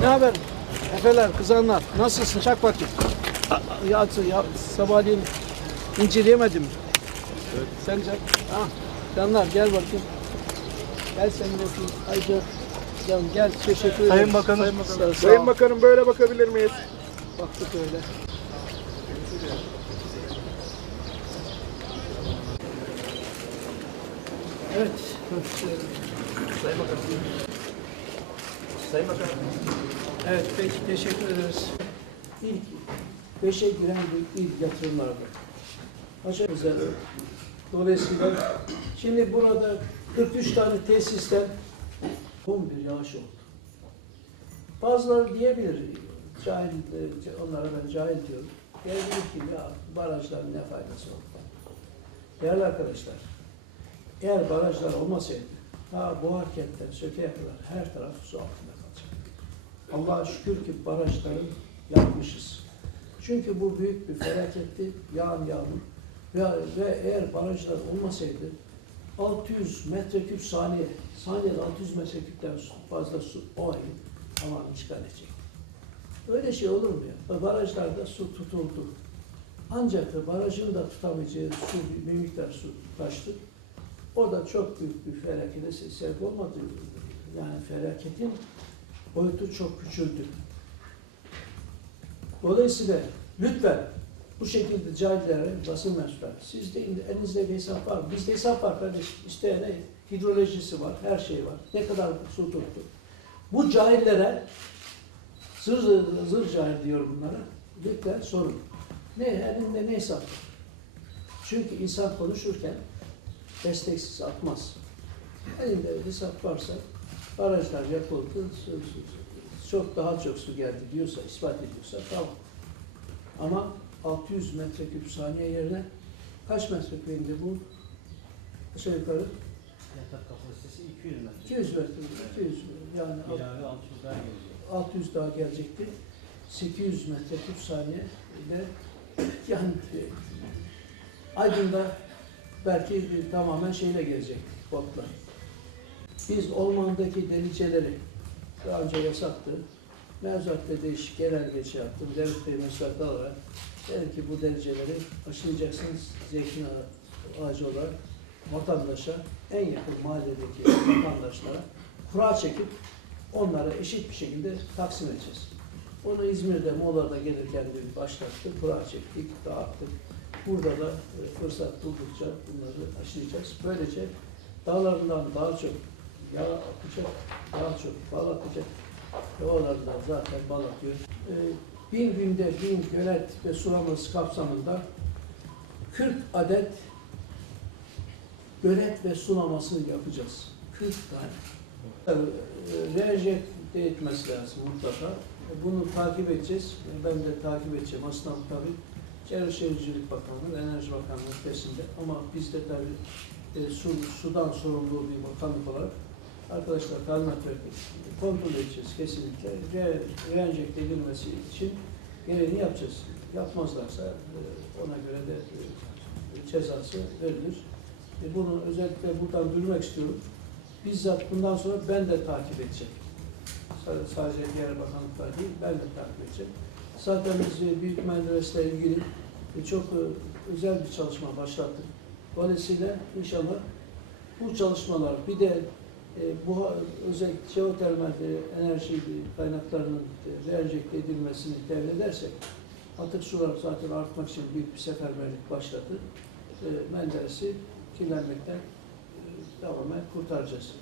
Ne haber? Efeler, kızanlar. Nasılsın? Çak bakayım. Ya, ya sabahleyin inceleyemedim. Evet. Sen çak. Ha. Canlar gel bakayım. Gel sen bakayım. Ayca. Canım gel teşekkür ederim. Sayın Bakanım. Sayın Bakanım. Sayın. Bakanım böyle bakabilir miyiz? Baktık öyle. Evet. Sayın Bakanım. Sayın Bakanım. Evet, peki teşekkür ederiz. İlk beşe giren bu ilk yatırımlardı. Güzel. Dolayısıyla şimdi burada 43 tane tesisten 11 yağış oldu. Bazıları diyebilir, cahil, onlara ben cahil diyorum. Diyebilir ki ya barajların ne faydası oldu? Değerli arkadaşlar, eğer barajlar olmasaydı, ta Boğaken'den Söke'ye kadar her taraf su altında. Allah'a şükür ki barajları yapmışız. Çünkü bu büyük bir felaketti, yağan yağmur. Ve, ve eğer barajlar olmasaydı 600 metreküp saniye, saniyede 600 metreküpten fazla su o ayı tamamı edecek. Öyle şey olur mu ya? Barajlarda su tutuldu. Ancak barajın da tutamayacağı su, bir miktar su taştı. O da çok büyük bir felakete se- sebep olmadı. Yani felaketin boyutu çok küçüldü. Dolayısıyla lütfen bu şekilde cahillere basın mensupları, sizde elinizde bir hesap var mı? Bizde hesap var kardeşim. İşte ne? Hidrolojisi var, her şey var. Ne kadar su tuttu. Bu cahillere, zır zır, zır cahil diyor bunlara, lütfen sorun. Ne, elinde ne hesap var? Çünkü insan konuşurken desteksiz atmaz. Elinde hesap varsa barajlar yapıldı, çok daha çok su geldi diyorsa, ispat ediyorsa tamam. Ama 600 metreküp saniye yerine kaç metreküpünde bu? Aşağı yukarı Yatak kapasitesi 200 metre. 200 metre, 200 yani İlave 600 daha gelecek. 600 daha gelecekti. 800 metreküp saniye ile yani Aydın'da belki tamamen şeyle gelecek botlar. Biz ormandaki deliceleri daha önce yasaktı. Mevzuatta değişik genelgeçi yaptım. Devlet Bey mesafet alarak dedim ki bu deliceleri aşılayacaksınız zeytin ağa- ağacı olarak vatandaşa en yakın mahalledeki vatandaşlara kura çekip onlara eşit bir şekilde taksim edeceğiz. Onu İzmir'de Muğla'da gelirken de başlattık, kura çektik, dağıttık. Burada da e, fırsat buldukça bunları aşılayacağız. Böylece dağlarından daha çok yağ akacak, daha çok bal akacak. Ve oralardan zaten bal akıyor. E, bin günde bin gölet ve sulaması kapsamında 40 adet gölet ve sulaması yapacağız. 40 tane. Tabii, e, reenjekte etmesi lazım mutlaka. E, Bunu takip edeceğiz. E, Ben de takip edeceğim. Bu tabii Çevre Şehircilik Bakanlığı, Enerji Bakanlığı ötesinde ama biz de tabii e, su, sudan sorumlu bir bakanlık olarak arkadaşlar talimat verdik. Kontrol edeceğiz kesinlikle. Re, reenjekte edilmesi için gereğini yapacağız. Yapmazlarsa e, ona göre de e, cezası verilir. E, Bunu özellikle buradan duyurmak istiyorum. Bizzat bundan sonra ben de takip edeceğim. Sadece, diğer bakanlıklar değil, ben de takip edeceğim. Zaten biz büyük medreseyle ilgili çok özel bir çalışma başlattık. Dolayısıyla inşallah bu çalışmalar bir de bu özel jeotermal e, enerji kaynaklarının e, reenjekte edilmesini temin edersek atık sular zaten artmak için büyük bir seferberlik başladı. E, Menderes'i kirlenmekten e, tamamen kurtaracağız.